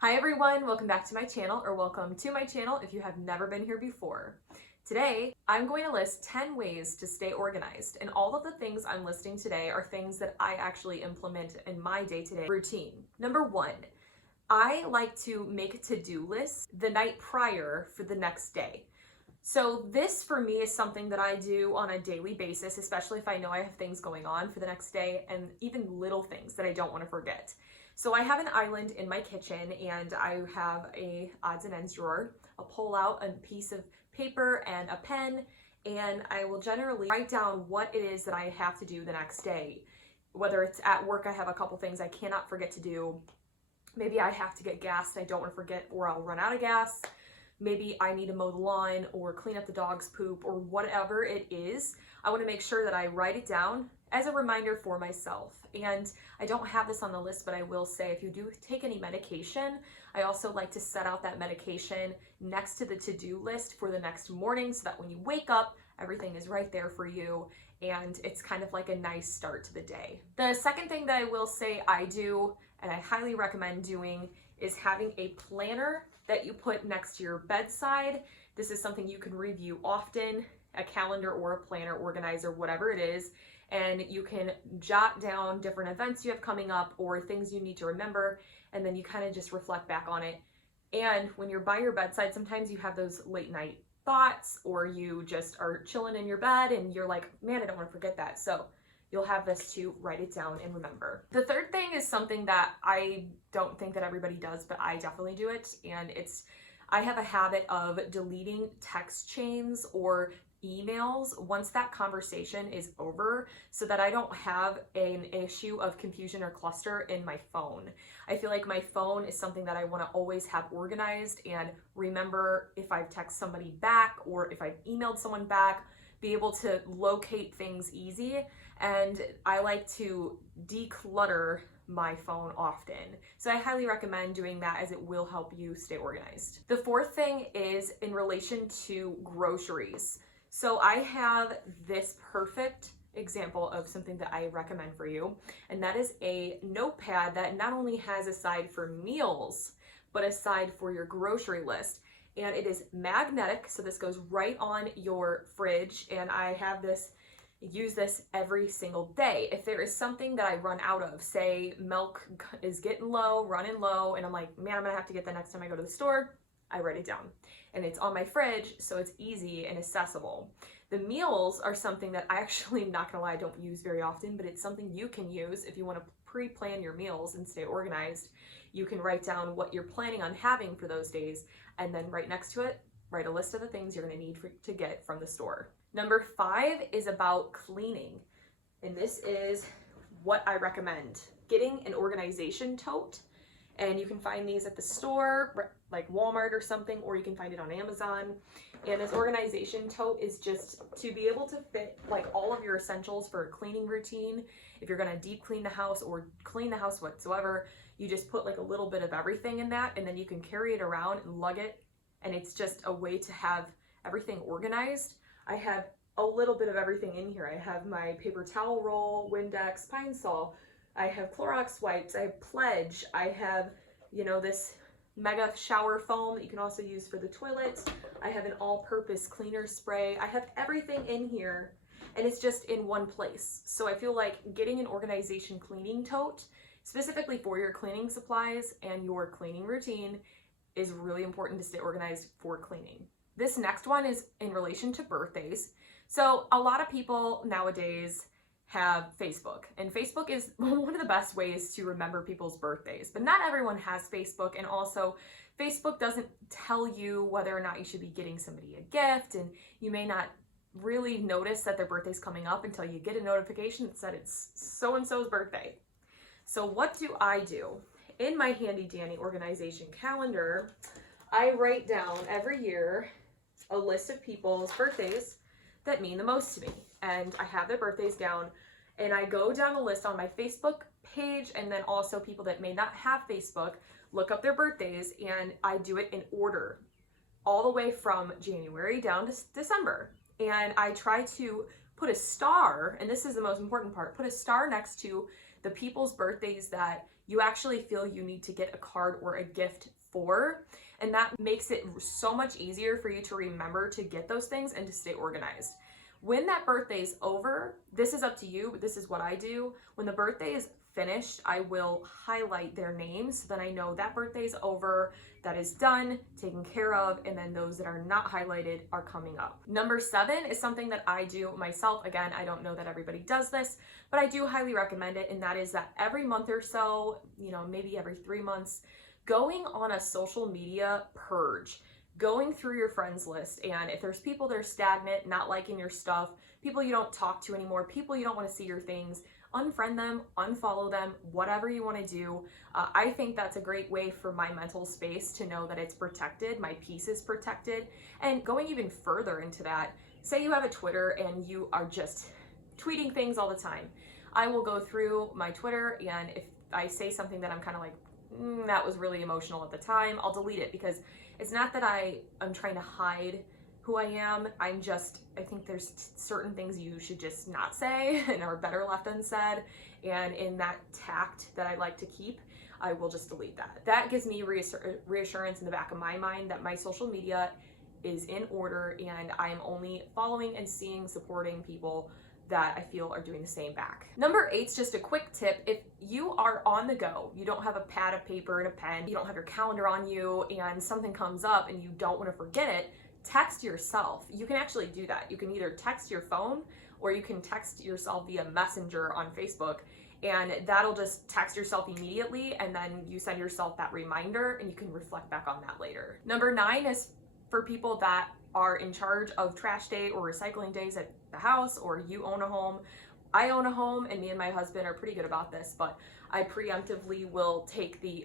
Hi everyone, welcome back to my channel, or welcome to my channel if you have never been here before. Today, I'm going to list 10 ways to stay organized, and all of the things I'm listing today are things that I actually implement in my day-to-day routine. Number one, I like to make a to-do list the night prior for the next day. So this for me is something that I do on a daily basis, especially if I know I have things going on for the next day and even little things that I don't want to forget. So I have an island in my kitchen and I have a odds and ends drawer. I'll pull out a piece of paper and a pen and I will generally write down what it is that I have to do the next day. Whether it's at work, I have a couple things I cannot forget to do. Maybe I have to get gas and I don't want to forget, or I'll run out of gas. Maybe I need to mow the lawn or clean up the dog's poop or whatever it is. I want to make sure that I write it down as a reminder for myself. And I don't have this on the list, but I will say if you do take any medication, I also like to set out that medication next to the to-do list for the next morning so that when you wake up, everything is right there for you and it's kind of like a nice start to the day. The second thing that I will say I do, and I highly recommend doing, is having a planner that you put next to your bedside. This is something you can review often, a calendar or a planner organizer, whatever it is, and you can jot down different events you have coming up or things you need to remember, and then you kind of just reflect back on it. And when you're by your bedside, sometimes you have those late night thoughts, or you just are chilling in your bed and you're like, man, I don't want to forget that. So you'll have this to write it down and remember. The third thing is something that I don't think that everybody does, but I definitely do it. And I have a habit of deleting text chains or emails once that conversation is over so that I don't have an issue of confusion or cluster in my phone. I feel like my phone is something that I want to always have organized and remember if I've texted somebody back or if I've emailed someone back, be able to locate things easy. And I like to declutter my phone often. So I highly recommend doing that as it will help you stay organized. The fourth thing is in relation to groceries. So I have this perfect example of something that I recommend for you, and that is a notepad that not only has a side for meals, but a side for your grocery list. And it is magnetic, so this goes right on your fridge, and I have this, use this every single day. If there is something that I run out of, say milk is getting low, running low, and I'm like, man, I'm gonna have to get that next time I go to the store, I write it down. And it's on my fridge, so it's easy and accessible. The meals are something that I actually, not gonna lie, I don't use very often, but it's something you can use if you wanna pre-plan your meals and stay organized. You can write down what you're planning on having for those days, and then right next to it, write a list of the things you're gonna need to get from the store. Number 5 is about cleaning. And this is what I recommend. Getting an organization tote, and you can find these at the store, like Walmart or something, or you can find it on Amazon. And this organization tote is just to be able to fit like all of your essentials for a cleaning routine. If you're gonna deep clean the house or clean the house whatsoever, you just put like a little bit of everything in that, and then you can carry it around and lug it. And it's just a way to have everything organized. I have a little bit of everything in here. I have my paper towel roll, Windex, Pine Sol. I have Clorox wipes. I have Pledge. I have, this mega shower foam that you can also use for the toilet. I have an all-purpose cleaner spray. I have everything in here, and it's just in one place. So I feel like getting an organization cleaning tote, specifically for your cleaning supplies and your cleaning routine, is really important to stay organized for cleaning. This next one is in relation to birthdays. So a lot of people nowadays have Facebook, and Facebook is one of the best ways to remember people's birthdays, but not everyone has Facebook. And also Facebook doesn't tell you whether or not you should be getting somebody a gift, and you may not really notice that their birthday's coming up until you get a notification that said it's so-and-so's birthday. So what do I do? In my handy dandy organization calendar, I write down every year a list of people's birthdays that mean the most to me, and I have their birthdays down, and I go down the list on my Facebook page, and then also people that may not have Facebook look up their birthdays, and I do it in order all the way from January down to December. And I try to put a star, and this is the most important part, put a star next to the people's birthdays that you actually feel you need to get a card or a gift for. And that makes it so much easier for you to remember to get those things and to stay organized. When that birthday is over, this is up to you, but this is what I do. When the birthday is finished, I will highlight their names so that I know that birthday is over, that is done, taken care of, and then those that are not highlighted are coming up. Number 7 is something that I do myself. Again, I don't know that everybody does this, but I do highly recommend it, and that is that every month or so, maybe every 3 months, going on a social media purge. Going through your friends list, and if there's people that are stagnant, not liking your stuff, people you don't talk to anymore, people you don't want to see your things, unfriend them, unfollow them, whatever you want to do. I think that's a great way for my mental space to know that it's protected, my peace is protected. And going even further into that, say you have a Twitter and you are just tweeting things all the time. I will go through my Twitter, and if I say something that I'm kind of like, that was really emotional at the time, I'll delete it, because it's not that I'm trying to hide who I am. I think there's certain things you should just not say and are better left unsaid. And in that tact that I like to keep, I will just delete that. That gives me reassurance in the back of my mind that my social media is in order and I am only following and seeing, supporting people that I feel are doing the same back. Number 8 is just a quick tip. If you are on the go, you don't have a pad of paper and a pen, you don't have your calendar on you, and something comes up and you don't want to forget it, text yourself. You can actually do that. You can either text your phone or you can text yourself via Messenger on Facebook, and that'll just text yourself immediately, and then you send yourself that reminder and you can reflect back on that later. Number 9 is for people that are in charge of trash day or recycling days at the house, or you own a home. I own a home, and me and my husband are pretty good about this, but I preemptively will take the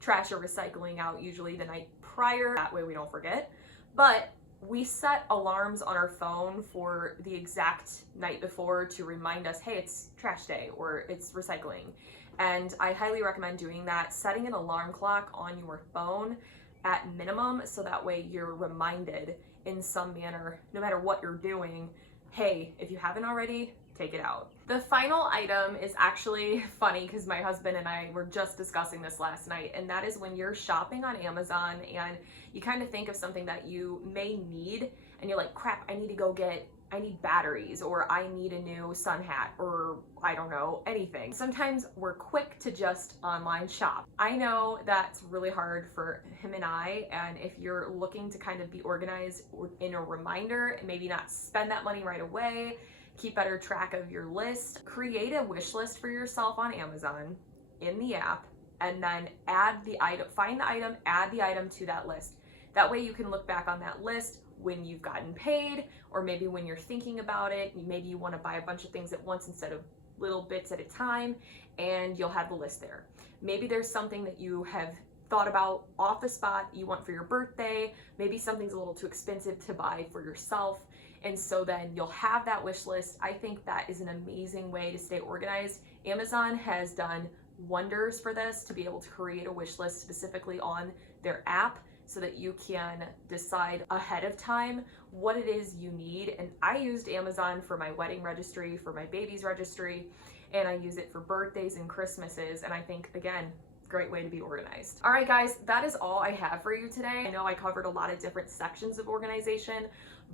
trash or recycling out usually the night prior. That way we don't forget. But we set alarms on our phone for the exact night before to remind us, hey, it's trash day or it's recycling. And I highly recommend doing that, setting an alarm clock on your phone at minimum, so that way you're reminded in some manner, no matter what you're doing, hey, if you haven't already, take it out. The final item is actually funny because my husband and I were just discussing this last night, and that is when you're shopping on Amazon and you kind of think of something that you may need and you're like, crap, I need batteries, or I need a new sun hat, or I don't know, anything. Sometimes we're quick to just online shop. I know that's really hard for him and I, and if you're looking to kind of be organized in a reminder and maybe not spend that money right away, keep better track of your list, create a wish list for yourself on Amazon in the app, and then find the item, add the item to that list. That way you can look back on that list when you've gotten paid, or maybe when you're thinking about it, maybe you want to buy a bunch of things at once instead of little bits at a time, and you'll have the list there. Maybe there's something that you have thought about off the spot you want for your birthday, maybe something's a little too expensive to buy for yourself, and so then you'll have that wish list. I think that is an amazing way to stay organized. Amazon has done wonders for this, to be able to create a wish list specifically on their app, so that you can decide ahead of time what it is you need. And I used Amazon for my wedding registry, for my baby's registry, and I use it for birthdays and Christmases. And I think, again, great way to be organized. All right, guys, that is all I have for you today. I know I covered a lot of different sections of organization,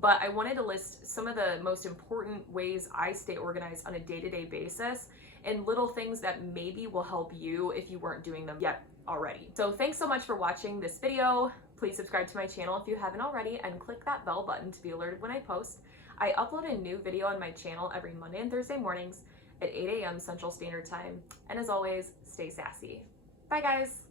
but I wanted to list some of the most important ways I stay organized on a day-to-day basis, and little things that maybe will help you if you weren't doing them yet already. So thanks so much for watching this video. Please subscribe to my channel if you haven't already, and click that bell button to be alerted when I post. I upload a new video on my channel every Monday and Thursday mornings at 8 a.m. Central Standard Time. And as always, stay sassy. Bye guys.